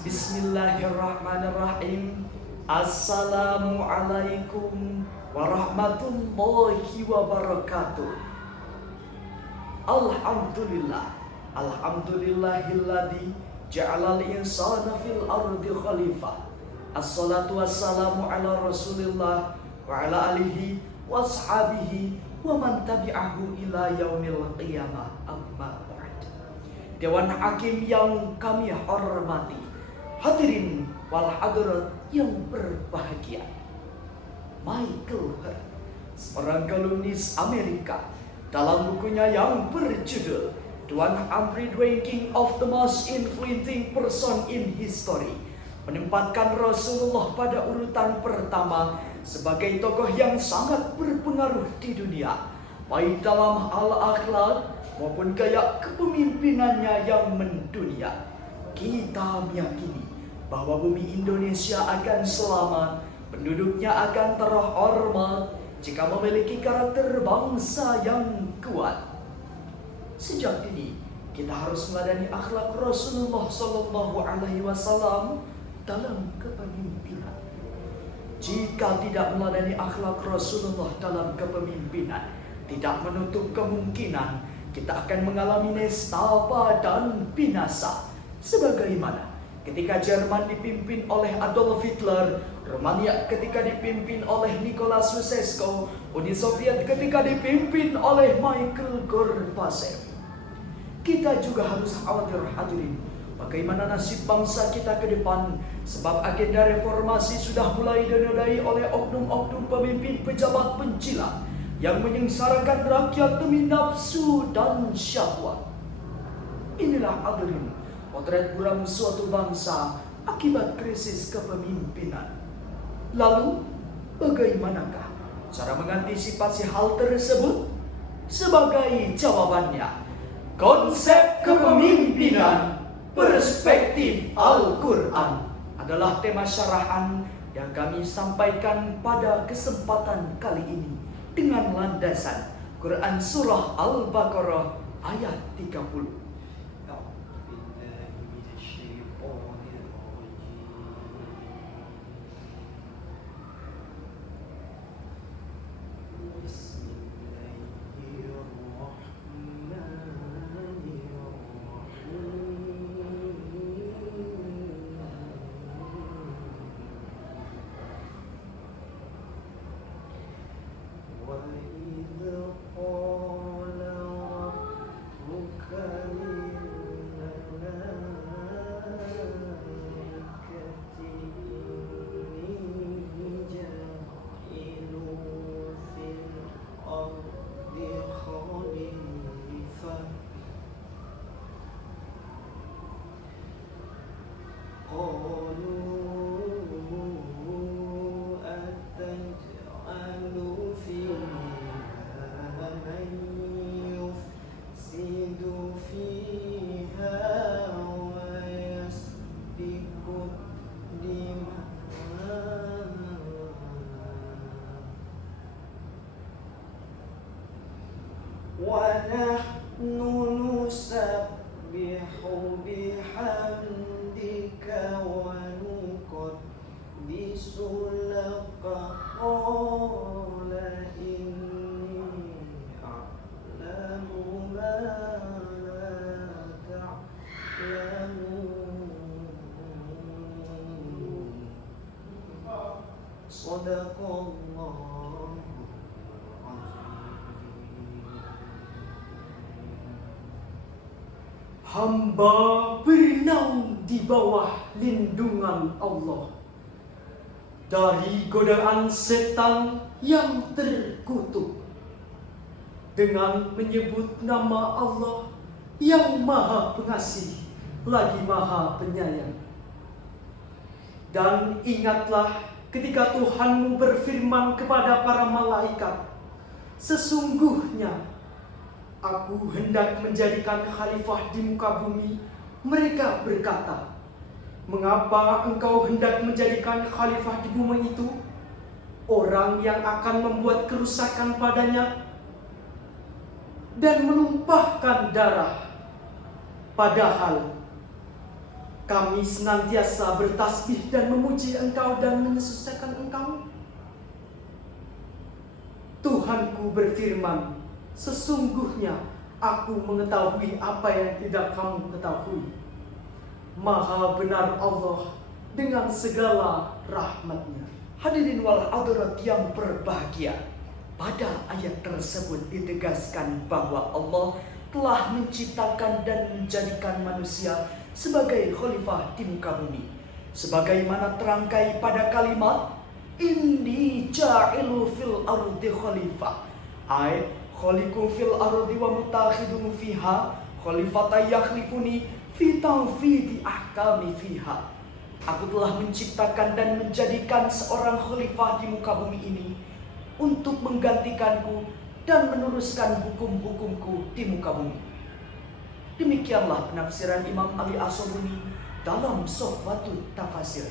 Bismillahirrahmanirrahim. Assalamualaikum warahmatullahi wabarakatuh. Alhamdulillah. Alhamdulillahilladzi ja'alal insana fil ardi khalifah. Assalatu wassalamu ala Rasulillah wa ala alihi wa ashabihi wa man tabi'ahu ila yaumil qiyamah. Amma ba'd. Dewan Hakim yang kami hormati, hadirin wal hadirat yang berbahagia, Michael Hart, seorang kolumnis Amerika, dalam bukunya yang berjudul 100 Ranking of the Most Influential Person in History, menempatkan Rasulullah pada urutan pertama sebagai tokoh yang sangat berpengaruh di dunia, baik dalam hal akhlak maupun gaya kepemimpinannya yang mendunia. Kita meyakini bahwa bumi Indonesia akan selamat, penduduknya akan terhormat jika memiliki karakter bangsa yang kuat. Sejak dini kita harus meladani akhlak Rasulullah Sallallahu Alaihi Wasallam dalam kepemimpinan. Jika tidak meladani akhlak Rasulullah dalam kepemimpinan, tidak menutup kemungkinan kita akan mengalami nestapa dan binasa. Sebagaimana ketika Jerman dipimpin oleh Adolf Hitler, Romania ketika dipimpin oleh Nicolas Ceausescu, Uni Soviet ketika dipimpin oleh Mikhail Gorbachev. Kita juga harus khawatir, hadirin, bagaimana nasib bangsa kita ke depan, sebab agenda reformasi sudah mulai dinodai oleh oknum-oknum pemimpin pejabat pencilat yang menyengsarakan rakyat demi nafsu dan syahwat. Inilah, hadirin, potret buram suatu bangsa akibat krisis kepemimpinan. Lalu, bagaimanakah cara mengantisipasi hal tersebut? Sebagai jawabannya, konsep kepemimpinan perspektif Al-Quran adalah tema syarahan yang kami sampaikan pada kesempatan kali ini dengan landasan Quran Surah Al-Baqarah ayat 30. وَنَحْنُ نُسَبِّحُ بِحَمْدِكَ وَنُقَدِّسُ لَكَ قَالَ إِنِّي أَعْلَمُ مَا لَا تَعْلَمُونَ. Shadaqallah. Hamba bernaung di bawah lindungan Allah dari godaan setan yang terkutuk dengan menyebut nama Allah yang Maha Pengasih lagi Maha Penyayang. Dan ingatlah ketika Tuhanmu berfirman kepada para malaikat, sesungguhnya Aku hendak menjadikan khalifah di muka bumi. Mereka berkata, mengapa engkau hendak menjadikan khalifah di bumi itu? Orang yang akan membuat kerusakan padanya dan menumpahkan darah. Padahal Kami senantiasa bertasbih dan memuji Engkau dan menyesuaikan Engkau. Tuhanku berfirman, sesungguhnya aku mengetahui apa yang tidak kamu ketahui. Maha benar Allah dengan segala rahmat-Nya. Hadirin wal hadirat yang berbahagia, pada ayat tersebut ditegaskan bahwa Allah telah menciptakan dan menjadikan manusia sebagai khalifah di muka bumi. Sebagaimana terangkai pada kalimat inni ja'ilu fil ardi khalifah, ay khaliqu fil ardi wa mutakhidun fiha khalifata yakhlifuni fi tanfidi ahkami fiha. Aku telah menciptakan dan menjadikan seorang khalifah di muka bumi ini untuk menggantikanku dan meneruskan hukum-hukumku di muka bumi. Demikianlah penafsiran Imam Ali As-Sabuni dalam Sofwatut Tafasir.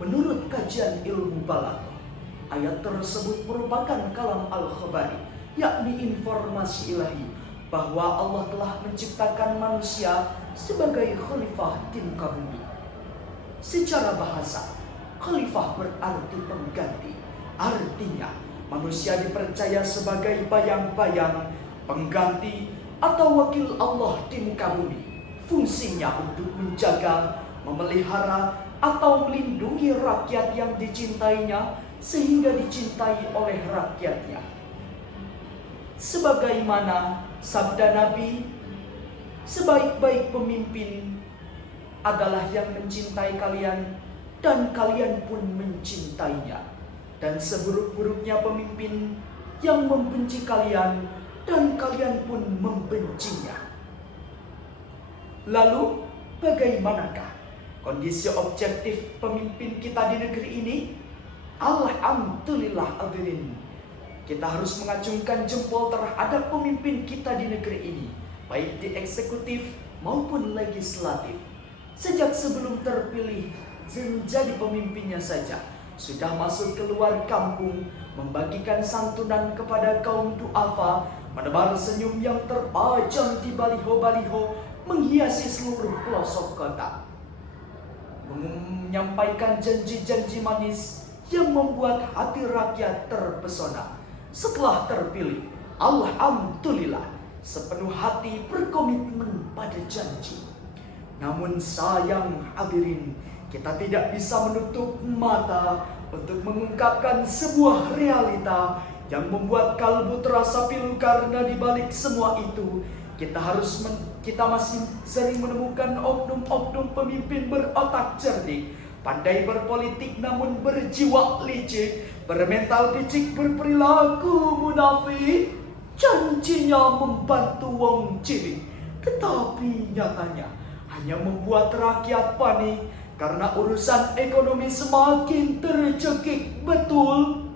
Menurut kajian ilmu balaghah, ayat tersebut merupakan kalam al-khabari, yakni informasi ilahi bahwa Allah telah menciptakan manusia sebagai khalifah di muka bumi. Secara bahasa, khalifah berarti pengganti. Artinya, manusia dipercaya sebagai bayang-bayang, pengganti atau wakil Allah di muka bumi. Fungsinya untuk menjaga, memelihara, atau melindungi rakyat yang dicintainya sehingga dicintai oleh rakyatnya. Sebagaimana sabda Nabi, sebaik-baik pemimpin adalah yang mencintai kalian dan kalian pun mencintainya. Dan seburuk-buruknya pemimpin yang membenci kalian dan kalian pun membencinya. Lalu bagaimanakah kondisi objektif pemimpin kita di negeri ini? Alhamdulillah hadirin, kita harus mengacungkan jempol terhadap pemimpin kita di negeri ini, baik di eksekutif maupun legislatif. Sejak sebelum terpilih menjadi pemimpinnya saja, sudah masuk keluar kampung, membagikan santunan kepada kaum duafa, menebar senyum yang terpajang di baliho-baliho menghiasi seluruh pelosok kota, menyampaikan janji-janji manis yang membuat hati rakyat terpesona. Setelah terpilih, alhamdulillah, sepenuh hati berkomitmen pada janji. Namun sayang hadirin, kita tidak bisa menutup mata untuk mengungkapkan sebuah realita yang membuat kalbu terasa pilu, karena di balik semua itu kita masih sering menemukan oknum-oknum pemimpin berotak cerdik, pandai berpolitik namun berjiwa licik, bermental picik, berperilaku munafik. Janjinya membantu wong cilik, tetapi nyatanya hanya membuat rakyat panik karena urusan ekonomi semakin tercekik. Betul,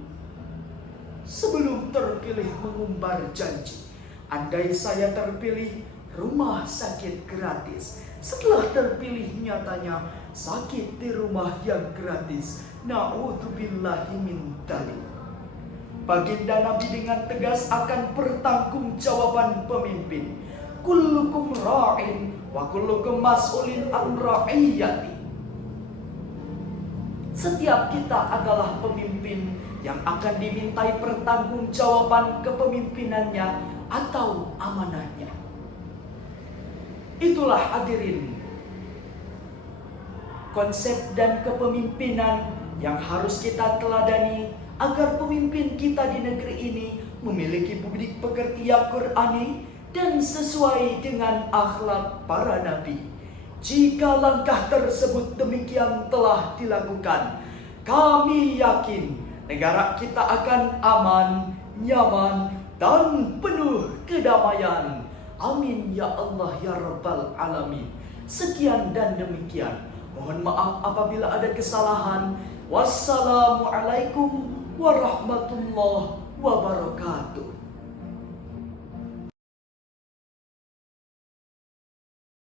sebelum terpilih mengumbar janji, andai saya terpilih rumah sakit gratis. Setelah terpilih nyatanya sakit di rumah yang gratis. Na'udzubillahi min dzalik. Baginda Nabi dengan tegas akan pertanggungjawaban pemimpin. Kullukum ra'in wa kullukum mas'ulin an ra'iyati. Setiap kita adalah pemimpin yang akan dimintai pertanggungjawaban kepemimpinannya atau amanahnya. Itulah hadirin konsep dan kepemimpinan yang harus kita teladani agar pemimpin kita di negeri ini memiliki budi pekerti yang Qur'ani dan sesuai dengan akhlak para nabi. Jika langkah tersebut demikian telah dilakukan, kami yakin negara kita akan aman, nyaman, dan penuh kedamaian. Amin ya Allah ya Rabbal Alamin. Sekian dan demikian. Mohon maaf apabila ada kesalahan. Wassalamualaikum warahmatullahi wabarakatuh.